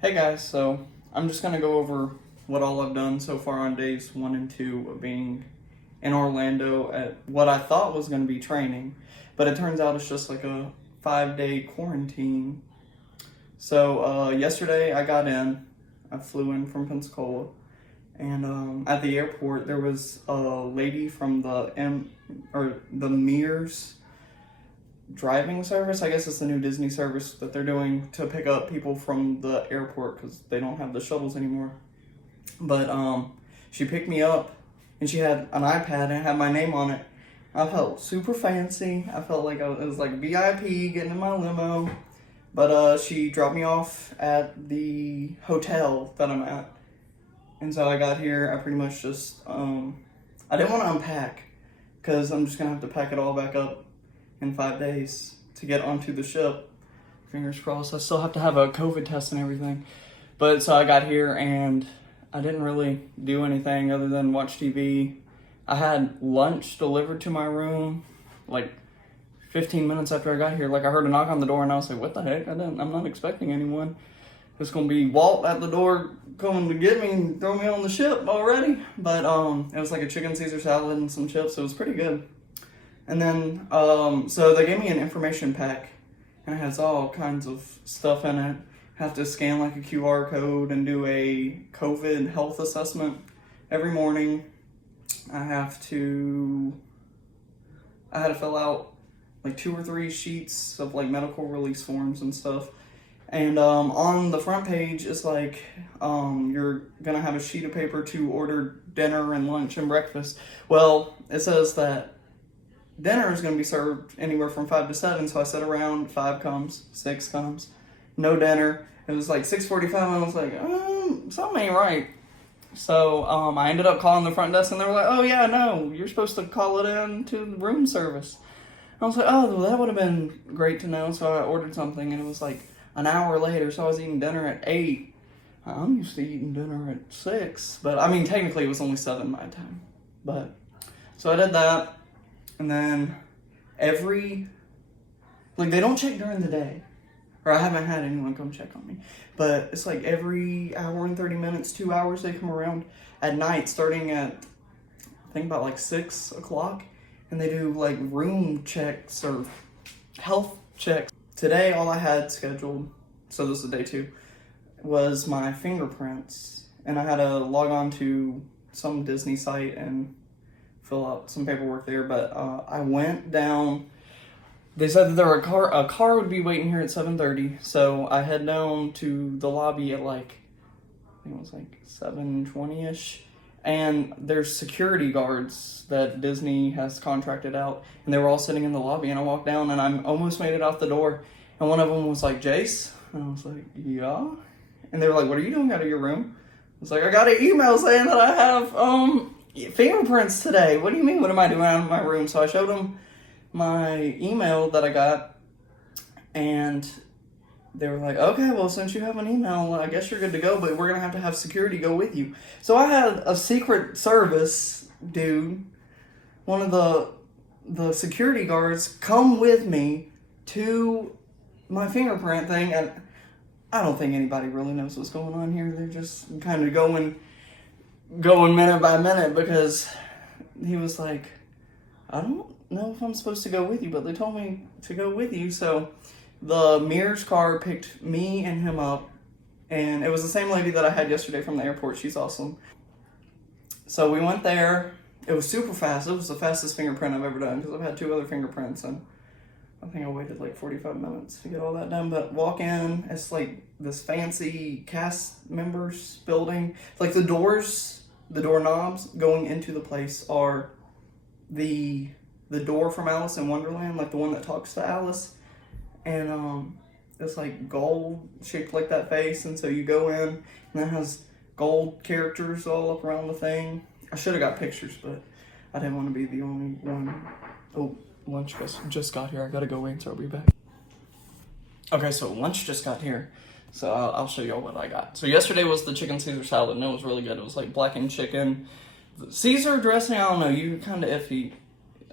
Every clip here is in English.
Hey guys, so I'm just gonna go over what all I've done so far on days 1 and 2 of being in Orlando at what I thought was gonna be training, but it turns out it's just like a 5-day quarantine. So yesterday I got in, I flew in from Pensacola, and at the airport there was a lady from the Mears driving service. I guess it's the new Disney service that they're doing to pick up people from the airport because they don't have the shuttles anymore. But she picked me up and she had an iPad and it had my name on it. I felt super fancy. I felt like it was like VIP getting in my limo. But she dropped me off at the hotel that I'm at. And so I got here, I pretty much just, I didn't want to unpack because I'm just going to have to pack it all back up in 5 days to get onto the ship. Fingers crossed. I still have to have a COVID test and everything. But so I got here and I didn't really do anything other than watch TV. I had lunch delivered to my room like 15 minutes after I got here. Like I heard a knock on the door and I was like, what the heck? I'm not expecting anyone. It's gonna be Walt at the door coming to get me and throw me on the ship already. But it was like a chicken Caesar salad and some chips. It was pretty good. And then, so they gave me an information pack, and it has all kinds of stuff in it. Have to scan like a QR code and do a COVID health assessment every morning. I had to fill out like 2 or 3 sheets of like medical release forms and stuff. And on the front page, it's like you're gonna have a sheet of paper to order dinner and lunch and breakfast. Well, it says that dinner is going to be served anywhere from 5 to 7, so I said around 5 comes, 6 comes, no dinner. It was like 6:45, and I was like, something ain't right. So I ended up calling the front desk, and they were like, oh yeah, no, you're supposed to call it in to the room service. I was like, oh, well, that would have been great to know, so I ordered something, and it was like an hour later, so I was eating dinner at 8. I'm used to eating dinner at 6, but I mean, technically it was only 7 my time. But, so I did that. And then they don't check during the day. Or I haven't had anyone come check on me. But it's like every hour and 30 minutes, 2 hours, they come around at night, starting at, I think about like 6 o'clock. And they do like room checks or health checks. Today, all I had scheduled, so this is day 2, was my fingerprints. And I had to log on to some Disney site and fill out some paperwork there, but I went down. They said that a car would be waiting here at 7:30, so I head down to the lobby at like, I think it was like 7:20ish, and there's security guards that Disney has contracted out, and they were all sitting in the lobby, and I walked down, and I almost made it out the door, and one of them was like, Jace? And I was like, yeah? And they were like, what are you doing out of your room? I was like, I got an email saying that I have, fingerprints today. What do you mean? What am I doing out of my room? So I showed them my email that I got, and they were like, okay, well, since you have an email, I guess you're good to go, but we're going to have security go with you. So I had a Secret Service dude, one of the security guards, come with me to my fingerprint thing, and I don't think anybody really knows what's going on here. They're just kind of going minute by minute, because he was like, I don't know if I'm supposed to go with you, but they told me to go with you. So the Mears car picked me and him up, and it was the same lady that I had yesterday from the airport. She's awesome. So we went there. It was super fast. It was the fastest fingerprint I've ever done, because I've had 2 other fingerprints, and I think I waited like 45 minutes to get all that done. But walk in, it's like this fancy cast members building. Like the doorknobs going into the place are the door from Alice in Wonderland, like the one that talks to Alice. And it's like gold shaped like that face, and so you go in and it has gold characters all up around the thing. I should have got pictures, but I didn't want to be the only one. Oh, lunch just got here. I gotta go answer. I'll be back. Okay, so lunch just got here. So I'll show you all what I got. So yesterday was the chicken Caesar salad, and it was really good. It was like blackened chicken. Caesar dressing, I don't know. You're kind of iffy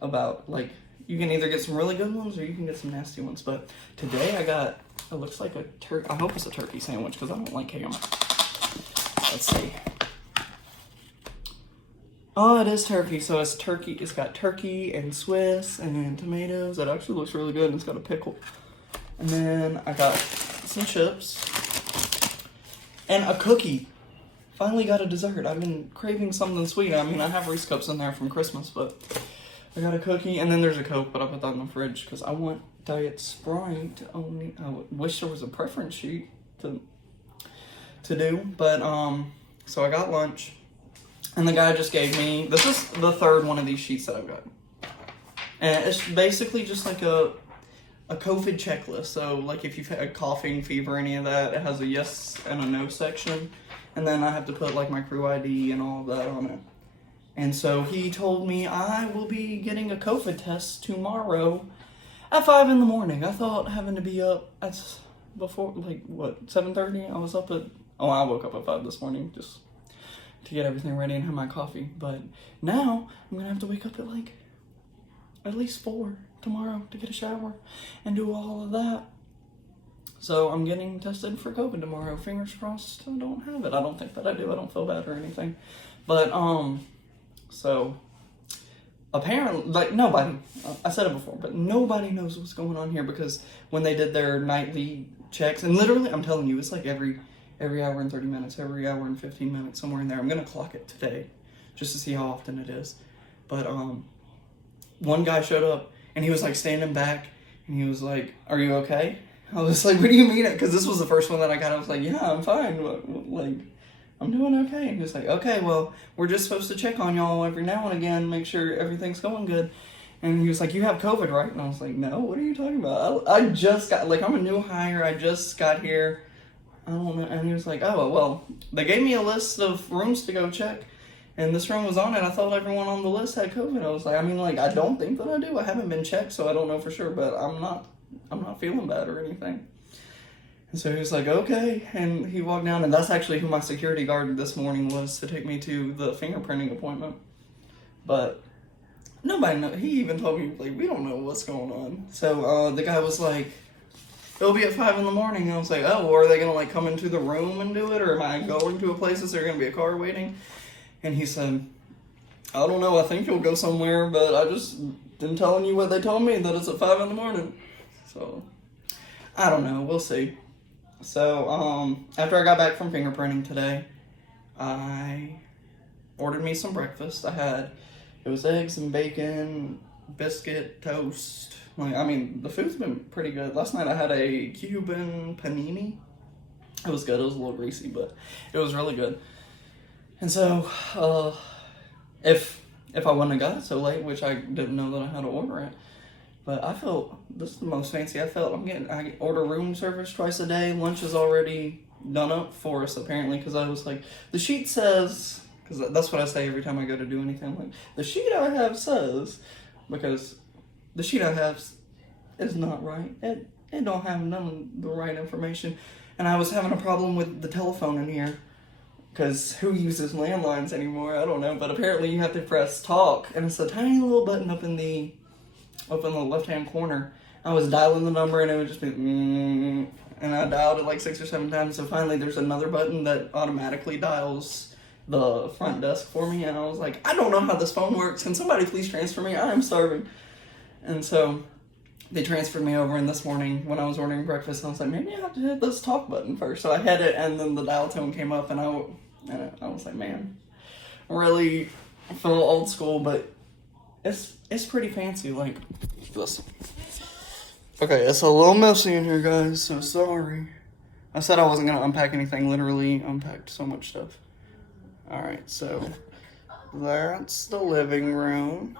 about, like, you can either get some really good ones or you can get some nasty ones. But today I got It looks like a turkey. I hope it's a turkey sandwich because I don't like ham. Let's see. Oh, it is turkey. So it's turkey. It's got turkey and Swiss and tomatoes. That actually looks really good. And it's got a pickle. And then I got some chips and a cookie. Finally got a dessert. I've been craving something sweet. I mean, I have Reese Cups in there from Christmas, but I got a cookie. And then there's a Coke, but I put that in the fridge because I want Diet Sprite only. I wish there was a preference sheet to do, but so I got lunch, and the guy just gave me, this is the third one of these sheets that I've got, and it's basically just like a COVID checklist. So like if you've had coughing, fever, any of that, it has a yes and a no section, and then I have to put like my crew ID and all of that on it. And so he told me I will be getting a COVID test tomorrow at 5 in the morning. I thought having to be up at before, like, what, 7:30? I was up at, I woke up at 5 this morning just to get everything ready and have my coffee. But now I'm going to have to wake up at, like, at least 4 tomorrow to get a shower and do all of that. So I'm getting tested for COVID tomorrow. Fingers crossed I don't have it. I don't think that I do. I don't feel bad or anything. But, so apparently, like, nobody, I said it before, but nobody knows what's going on here because when they did their nightly checks, and literally, I'm telling you, it's like every hour and 30 minutes, every hour and 15 minutes, somewhere in there. I'm going to clock it today just to see how often it is. But one guy showed up, and he was, like, standing back, and he was like, "Are you okay?" I was like, "What do you mean?" Because this was the first one that I got. I was like, "Yeah, I'm fine. Like, I'm doing okay." And he was like, "Okay, well, we're just supposed to check on y'all every now and again, make sure everything's going good." And he was like, "You have COVID, right?" And I was like, "No, what are you talking about? I just got, like, I'm a new hire. I just got here. I don't know." And he was like, "Oh, well, they gave me a list of rooms to go check, and this room was on it. I thought everyone on the list had COVID." I was like, "I mean, like, I don't think that I do. I haven't been checked, so I don't know for sure, but I'm not feeling bad or anything." And so he was like, "Okay," and he walked down, and that's actually who my security guard this morning was to take me to the fingerprinting appointment. But nobody knows. He even told me, like, we don't know what's going on. So the guy was like, "It'll be at 5 in the morning." And I was like, "Oh, well, are they going to, like, come into the room and do it? Or am I going to a place? Is there going to be a car waiting?" And he said, "I don't know. I think you'll go somewhere, but I just been telling you what they told me, that it's at 5 in the morning." So I don't know. We'll see. So, after I got back from fingerprinting today, I ordered me some breakfast. It was eggs and bacon, biscuit, toast. Like, I mean, the food's been pretty good. Last night I had a Cuban panini. It was good. It was a little greasy, but it was really good. And so, if I wouldn't have got it so late, which I didn't know that I had to order it, but I felt, this is the most fancy I felt. I order room service twice a day. Lunch is already done up for us, apparently, because I was like, the sheet says, because that's what I say every time I go to do anything. Like, the sheet I have says, because the sheet I have is not right. It don't have none of the right information. And I was having a problem with the telephone in here, because who uses landlines anymore? I don't know, but apparently you have to press talk, and it's a tiny little button up in the left-hand corner. I was dialing the number, and it would just be, and I dialed it like 6 or 7 times, so finally there's another button that automatically dials the front desk for me, and I was like, I don't know how this phone works. Can somebody please transfer me? I am starving. And so they transferred me over, and this morning when I was ordering breakfast, I was like, maybe I have to hit this talk button first. So I hit it, and then the dial tone came up, and I was like, man, I really feel old school, but it's pretty fancy. Like, listen. Okay, it's a little messy in here, guys, so sorry. I said I wasn't going to unpack anything, literally unpacked so much stuff. Alright, so that's the living room.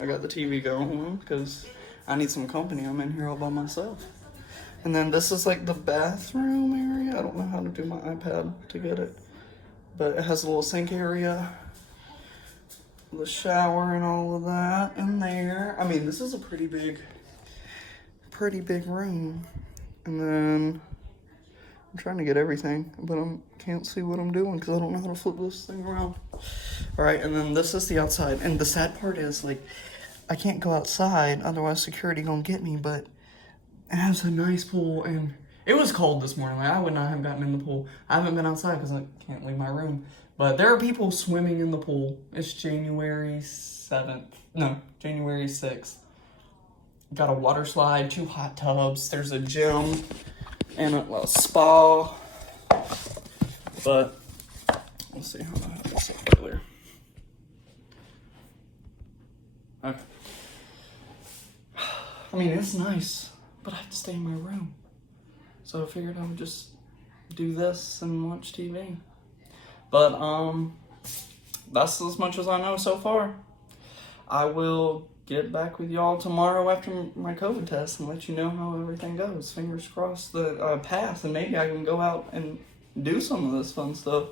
I got the TV going because I need some company. I'm in here all by myself. And then this is like the bathroom area. I don't know how to do my iPad to get it, but it has a little sink area, the shower and all of that in there. I mean, this is a pretty big room. And then I'm trying to get everything, but I can't see what I'm doing because I don't know how to flip this thing around. All right, and then this is the outside. And the sad part is, like, I can't go outside, otherwise security gonna get me, but it has a nice pool, and it was cold this morning. Like, I would not have gotten in the pool. I haven't been outside because I can't leave my room. But there are people swimming in the pool. It's January 7th. No, January 6th. Got a water slide, 2 hot tubs. There's a gym and a spa. But let's see how I have this up earlier. Okay. I mean, it's nice, but I have to stay in my room. So I figured I would just do this and watch TV. But that's as much as I know so far. I will get back with y'all tomorrow after my COVID test and let you know how everything goes. Fingers crossed that I pass, and maybe I can go out and do some of this fun stuff.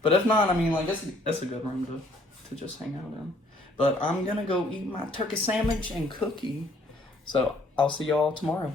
But if not, I mean, like, it's a good room to just hang out in. But I'm gonna go eat my turkey sandwich and cookie. So I'll see y'all tomorrow.